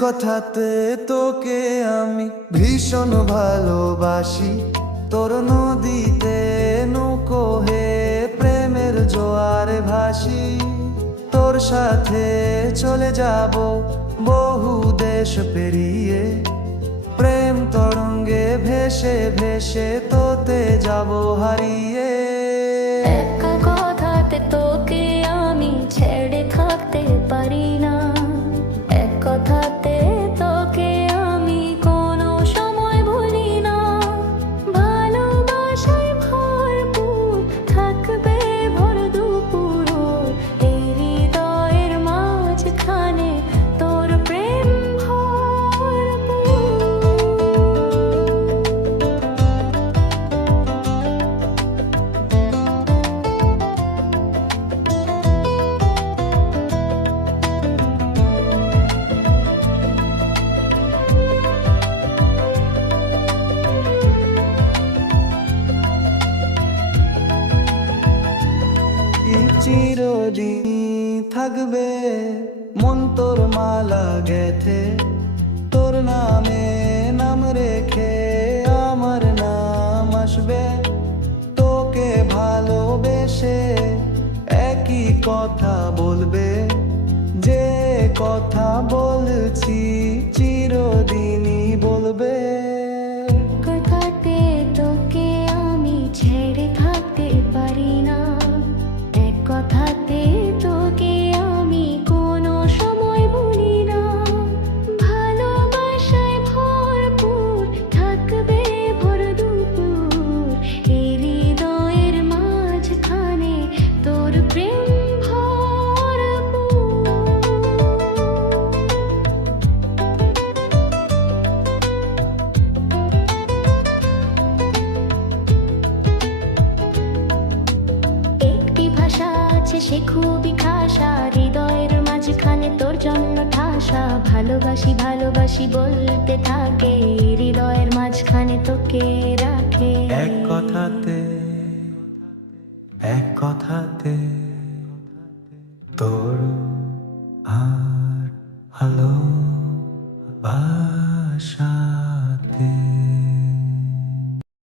কথাতে তোকে আমি ভীষণ ভালোবাসি। তোর নদীতে নৌকো হে প্রেমের জোয়ারে ভাসি। তোর সাথে চলে যাব বহু দেশ পেরিয়ে। প্রেম তরঙ্গে ভেসে ভেসে তোতে যাব হারিয়ে। চিরদিন থাকবে। মন তোর মালা গেথে, তোর নামে নাম রেখে আমার নাম আসবে। তোকে ভালোবেসে একই কথা বলবে। যে কথা বলছি চিরদিনই আছে সে খুবই খাসা, হৃদয়ের মাঝখানে তোর জন্য ঠাসা। ভালোবাসি ভালোবাসি বলতে থাকে, হৃদয়ের মাঝখানে তোকে রাখে। এক কথাতে এক কথাতে, তোর আর ভালোবাসা।